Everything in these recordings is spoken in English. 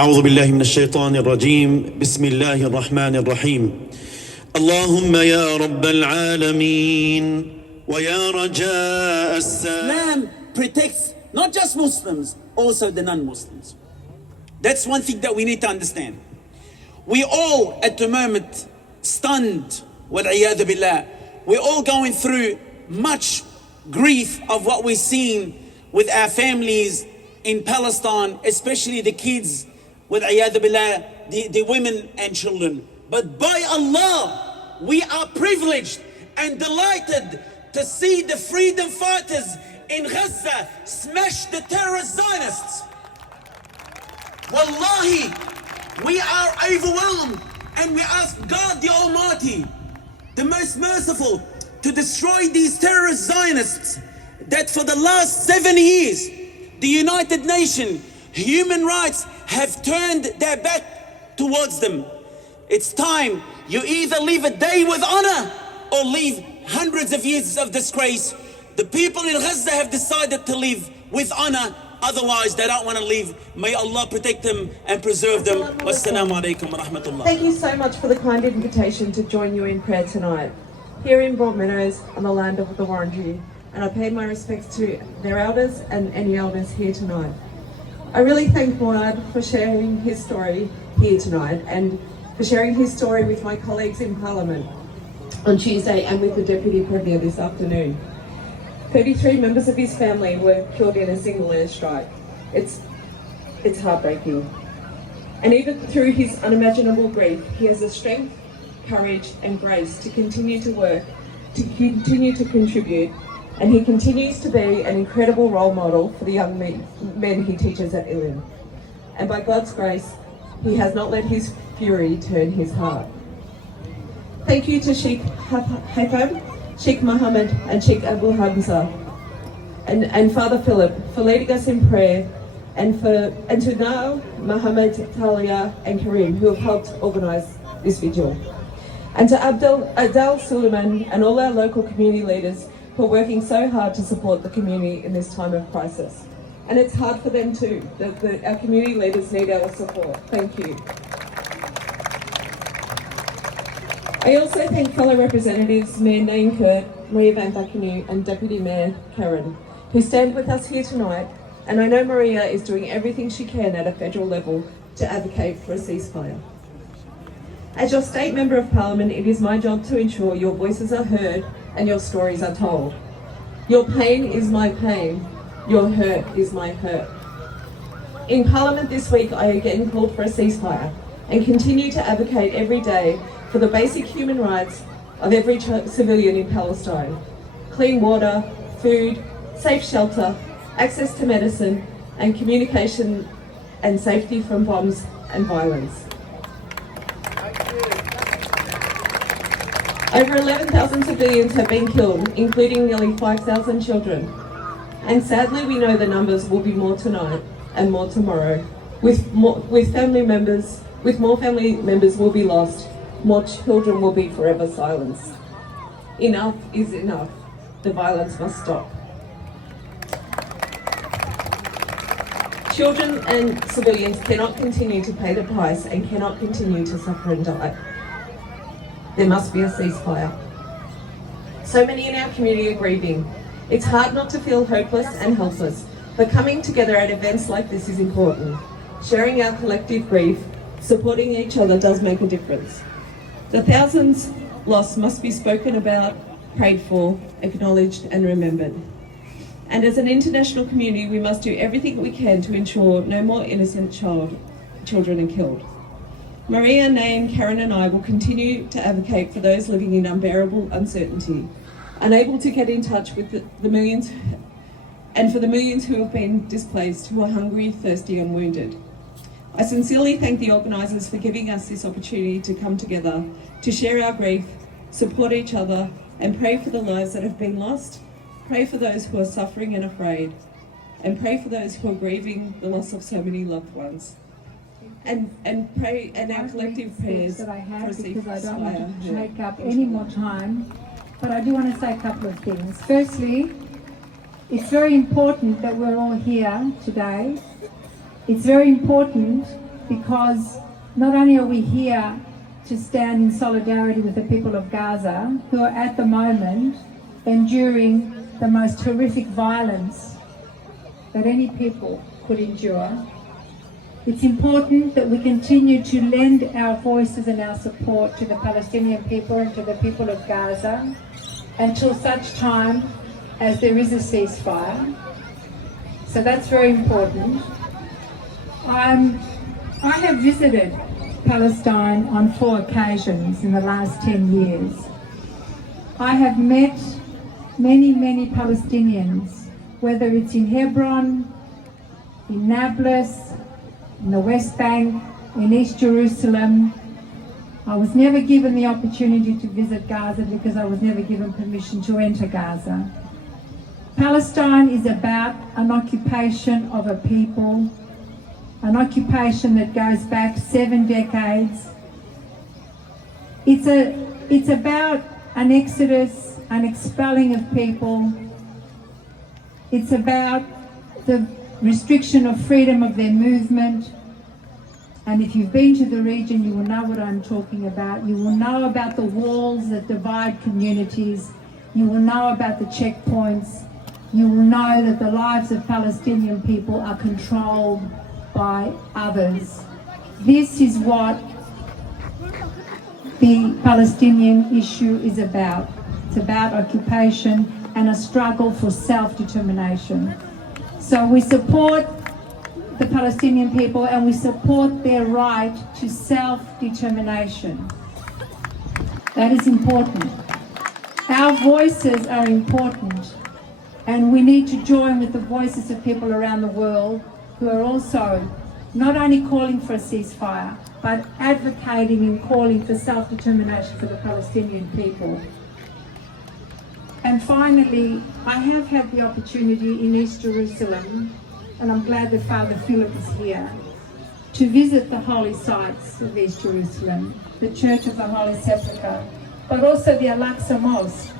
أعوذ بالله من الشيطان الرجيم بسم الله الرحمن الرحيم اللهم يا رب العالمين ويا رجاء السلام. Islam protects not just Muslims, also the non-Muslims. That's one thing that we need to understand. We all at the moment stunned, wal-iyadhu billah. We're all going through much grief of what we're seeing with our families in Palestine, especially the kids, wal-iyadhu billah, the women and children. But by Allah, we are privileged and delighted to see the freedom fighters in Gaza smash the terrorist Zionists. Wallahi, we are overwhelmed and we ask God the Almighty, the most merciful, to destroy these terrorist Zionists that for the last 70 years, the United Nations, human rights have turned their back towards them. It's time you either leave a day with honor or leave hundreds of years of disgrace. The people in Gaza have decided to live with honor, otherwise they don't want to leave. May Allah protect them and preserve them. Wassalamu alaikum wa rahmatullah. Thank you so much for the kind invitation to join you in prayer tonight, here in Broadmeadows on the land of the Wurundjeri, and I pay my respects to their elders and any elders here tonight. I really thank Muad for sharing his story here tonight and for sharing his story with my colleagues in Parliament on Tuesday and with the Deputy Premier this afternoon. 33 members of his family were killed in a single airstrike. It's heartbreaking. And even through his unimaginable grief, he has the strength, courage and grace to continue to work, to continue to contribute, and he continues to be an incredible role model for the young men he teaches at Ilim. And by God's grace, he has not let his fury turn his heart. Thank you to Sheikh Haifam, Sheikh Mohammed and Sheikh Abu Hamza and Father Philip for leading us in prayer, and to Nao, Mohammed, Talia and Karim who have helped organise this vigil. And to Adel Suleiman and all our local community leaders who are working so hard to support the community in this time of crisis. And it's hard for them too. Our community leaders need our support. Thank you. I also thank fellow representatives Mayor Naeem Kurt, Maria Van Thakenu and Deputy Mayor Karen, who stand with us here tonight, and I know Maria is doing everything she can at a federal level to advocate for a ceasefire. As your state member of Parliament, it is my job to ensure your voices are heard and your stories are told. Your pain is my pain, your hurt is my hurt. In Parliament this week, I again called for a ceasefire and continue to advocate every day for the basic human rights of every civilian in Palestine. Clean water, food, safe shelter, access to medicine, and communication and safety from bombs and violence. Over 11,000 civilians have been killed, including nearly 5,000 children. And sadly, we know the numbers will be more tonight and more tomorrow. With more family members will be lost. More children will be forever silenced. Enough is enough. The violence must stop. Children and civilians cannot continue to pay the price and cannot continue to suffer and die. There must be a ceasefire. So many in our community are grieving. It's hard not to feel hopeless and helpless, but coming together at events like this is important. Sharing our collective grief, supporting each other does make a difference. The thousands lost must be spoken about, prayed for, acknowledged and remembered. And as an international community, we must do everything we can to ensure no more innocent children are killed. Maria, Naeem, Karen and I will continue to advocate for those living in unbearable uncertainty, unable to get in touch with the millions, and for the millions who have been displaced, who are hungry, thirsty and wounded. I sincerely thank the organisers for giving us this opportunity to come together, to share our grief, support each other and pray for the lives that have been lost, pray for those who are suffering and afraid, and pray for those who are grieving the loss of so many loved ones. And pray and our collective prayers that I have, for because I don't want to ceasefire. take up any more time, but I do want to say a couple of things. Firstly, it's very important that we're all here today. It's very important because not only are we here to stand in solidarity with the people of Gaza, who are at the moment enduring the most horrific violence that any people could endure. It's important that we continue to lend our voices and our support to the Palestinian people and to the people of Gaza until such time as there is a ceasefire. So that's very important. I have visited Palestine on 4 occasions in the last 10 years. I have met many Palestinians, whether it's in Hebron, in Nablus, in the West Bank, in East Jerusalem. I was never given the opportunity to visit Gaza because I was never given permission to enter Gaza. Palestine is about an occupation of a people, an occupation that goes back 7 decades. It's about an exodus, an expelling of people. It's about the restriction of freedom of their movement. And if you've been to the region, you will know what I'm talking about. You will know about the walls that divide communities. You will know about the checkpoints. You will know that the lives of Palestinian people are controlled by others. This is what the Palestinian issue is about. It's about occupation and a struggle for self-determination. So we support the Palestinian people and we support their right to self-determination. That is important. Our voices are important, and we need to join with the voices of people around the world who are also not only calling for a ceasefire, but advocating and calling for self-determination for the Palestinian people. And finally, I have had the opportunity in East Jerusalem, and I'm glad that Father Philip is here, to visit the holy sites of East Jerusalem, the Church of the Holy Sepulchre, but also the Al-Aqsa Mosque.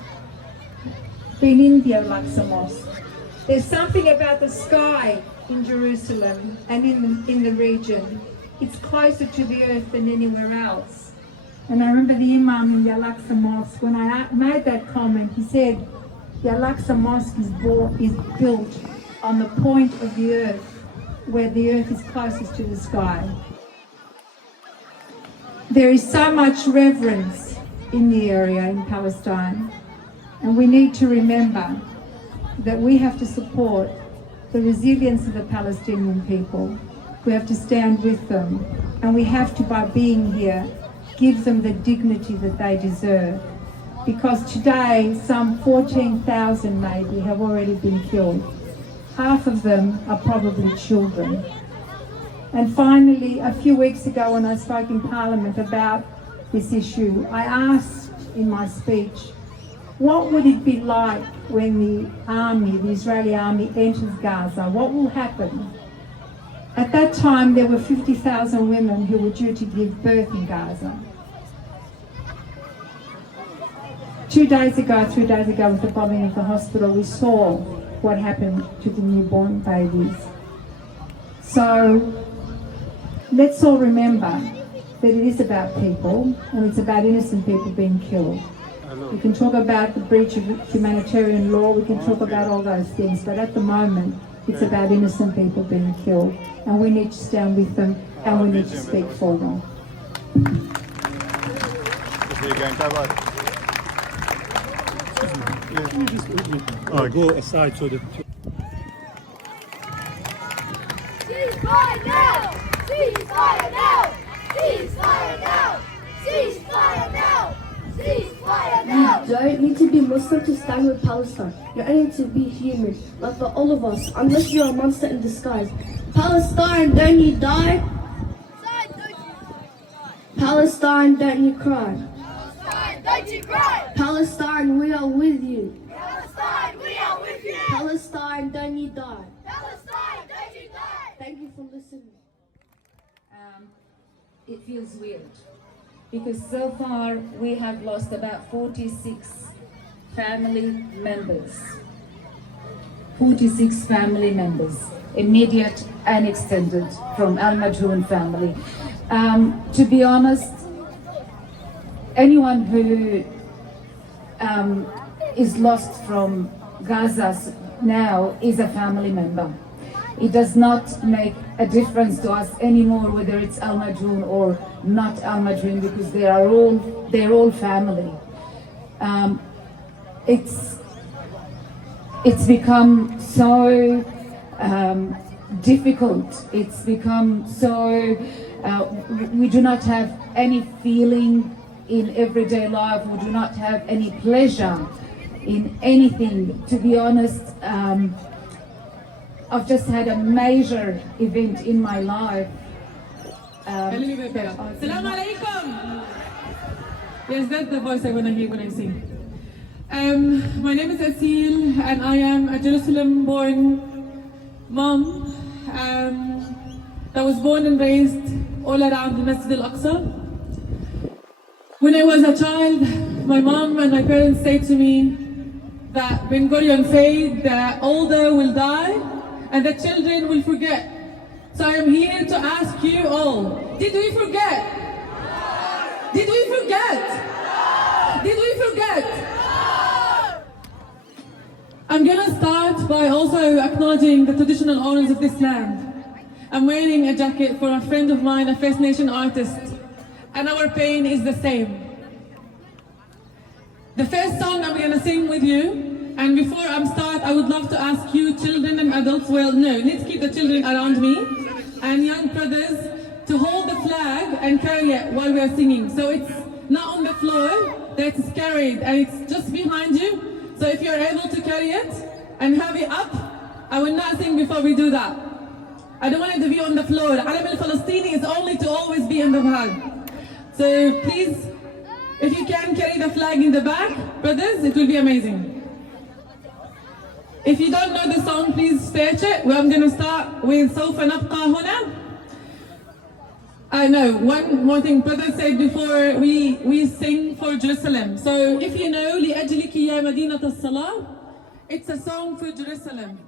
Been in the Al-Aqsa Mosque. There's something about the sky in Jerusalem and in the region. It's closer to the earth than anywhere else. And I remember the Imam in the Al-Aqsa Mosque, when I made that comment, he said, the Al-Aqsa Mosque is built on the point of the earth, where the earth is closest to the sky. There is so much reverence in the area in Palestine, and we need to remember that we have to support the resilience of the Palestinian people. We have to stand with them, and we have to, by being here, give them the dignity that they deserve. Because today, some 14,000 maybe have already been killed. Half of them are probably children. And finally, a few weeks ago when I spoke in Parliament about this issue, I asked in my speech, what would it be like when the Israeli army enters Gaza? What will happen? At that time, there were 50,000 women who were due to give birth in Gaza. 3 days ago, with the bombing of the hospital, we saw what happened to the newborn babies. So let's all remember that it is about people, and it's about innocent people being killed. We can talk about the breach of humanitarian law, we can talk about all those things, but at the moment, it's about innocent people being killed, and we need to stand with them, and we need to speak for them. Go aside so that... Ceasefire now! Ceasefire now! Ceasefire now! Ceasefire now! Ceasefire now! You don't need to be Muslim to stand with Palestine. You only need to be human, like for all of us, unless you're a monster in disguise. Palestine, don't you die? Palestine, don't you cry? Palestine, don't you cry! Palestine, we are with you. Palestine, we are with you! Palestine, don't you die? Palestine, don't you die! Thank you for listening. It feels weird because so far we have lost about 46 family members. 46 family members, immediate and extended from Al Majhoun family. To be honest, anyone who is lost from Gaza now is a family member. It does not make a difference to us anymore whether it's Al Majhoun or not Al Majhoun, because they're all family. It's become so difficult. It's become so we do not have any feeling in everyday life. We do not have any pleasure in anything. To be honest, I've just had a major event in my life. Assalamu alaikum. Yes, that's the voice I want to hear when I sing. My name is Asil, and I am a Jerusalem-born mom that was born and raised all around the Masjid al-Aqsa. When I was a child, my mom and my parents said to me that Ben Gurion said that older will die and the children will forget. So I am here to ask you all, did we forget? Did we forget? Did we forget? I'm gonna start by also acknowledging the traditional owners of this land. I'm wearing a jacket for a friend of mine, a First Nation artist, and our pain is the same. The first song I'm gonna sing with you, and before I start, I would love to ask you, children and adults, well, no, let's keep the children around me, and young brothers, to hold the flag and carry it while we are singing. So it's not on the floor, that it's carried, and it's just behind you. So if you're able to carry it and have it up, I will not sing before we do that. I don't want it to be on the floor. Alam al-Falastini is only to always be in the flag. So please, if you can carry the flag in the back, brothers, it will be amazing. If you don't know the song, please search it. Well, I'm going to start with سوف نبقى هنا. I know, one more thing, brother said before, we sing for Jerusalem. So if you know, لأجلك يا مدينة الصلاة, it's a song for Jerusalem.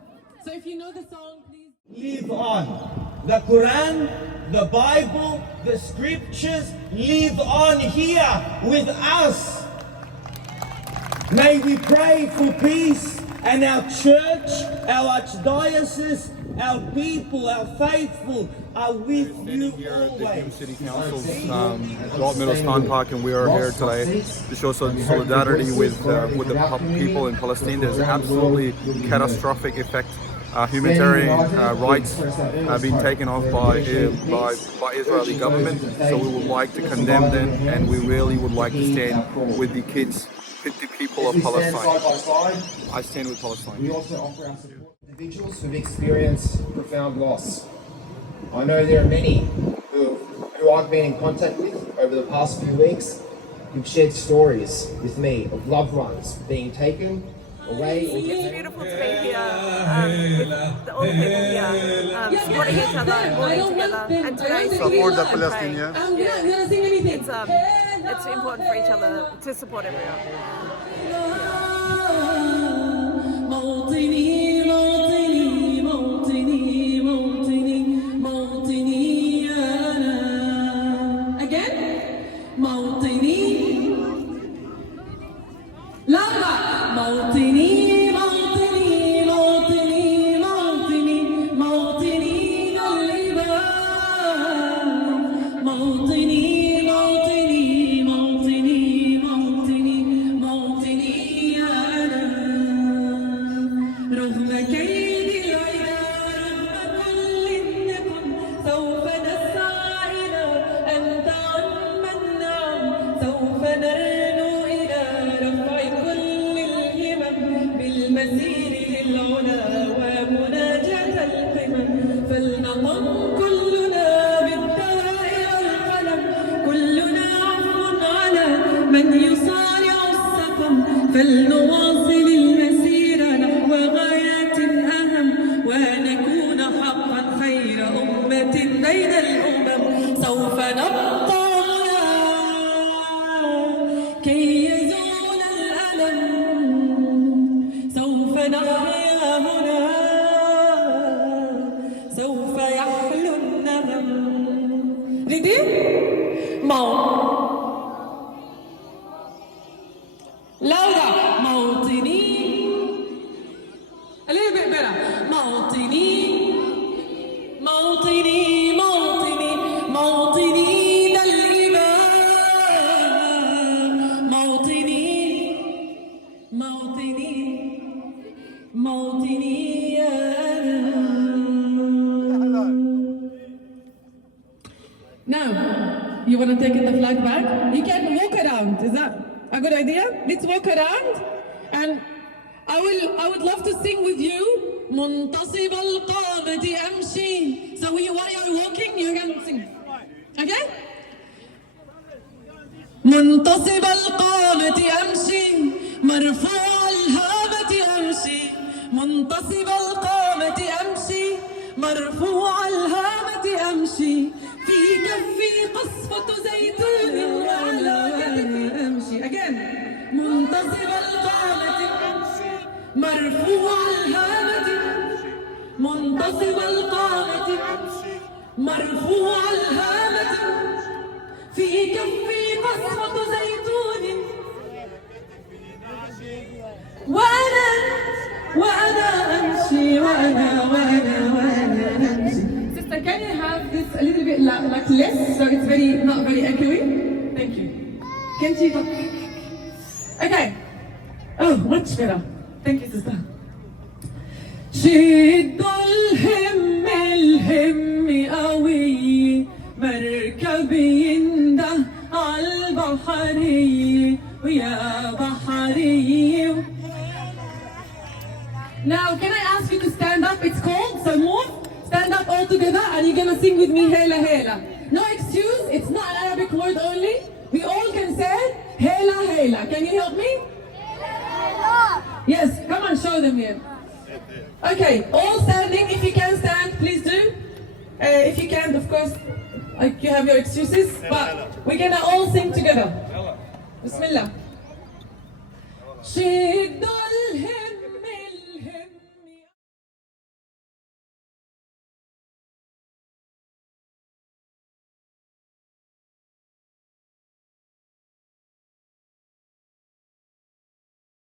So if you know the song, please. Live on. The Quran, the Bible, the scriptures live on here with us. May we pray for peace, and our church, our archdiocese, our people, our faithful are with you always. City Council's Walt Middleston Park, and we are here today to show some solidarity with the people in Palestine. There's absolutely catastrophic effect. Humanitarian rights being taken off by Israeli government. So we would like to condemn them, and we really would like to stand with the kids, with the people of Palestine. I stand with Palestine. We also offer our support to individuals who've experienced profound loss. I know there are many who I've been in contact with over the past few weeks who've shared stories with me of loved ones being taken away. It's beautiful to be here with all the people here, supporting each other, working together, and today Support the Palestinians. It's important for each other to support everyone. فلنواصل المسير نحو غايات أهم ونكون حقا خير أمة بين الأمم سوف نبقى هنا كي يزول الألم سوف نحيا هنا سوف موطني موطني موطني موطني ذا الإيمان موطني موطني موطني يا Now, you want to take the flag back? You can walk around. Is that a good idea? Let's walk around, and I would love to sing with you. منتصب القامة أمشي. So while you're walking, you can sing. Okay? منتصب القامة أمشي مرفوع الهامة أمشي منتصب القامة أمشي مرفوع الهامة أمشي في كفي قصفة زيتون وعلى كتفي أمشي again منتصب القامة أمشي مرفوع الهامة منتصب القامة أمشي مرفوع الهامة في كفي قصفة زيتون وأنا أمشي وأنا أمشي. Sister, can you have this a little bit like less so it's not very echoey? Thank you. Can she? Okay. Oh, much better. Thank you, sister. شد الهم قوي مركب ينده عالبحري ويا بحري. Now, can I ask you to stand up? It's cold, so move. Stand up all together and you're gonna sing with me, Hela Hela. No excuse, it's not an Arabic word only. We all can say Hela Hela. Can you help me? Yes, come on, show them here. Okay, all standing. If you can stand, please do. If you can't, of course, like you have your excuses. But we're gonna all sing together. Bismillah. شد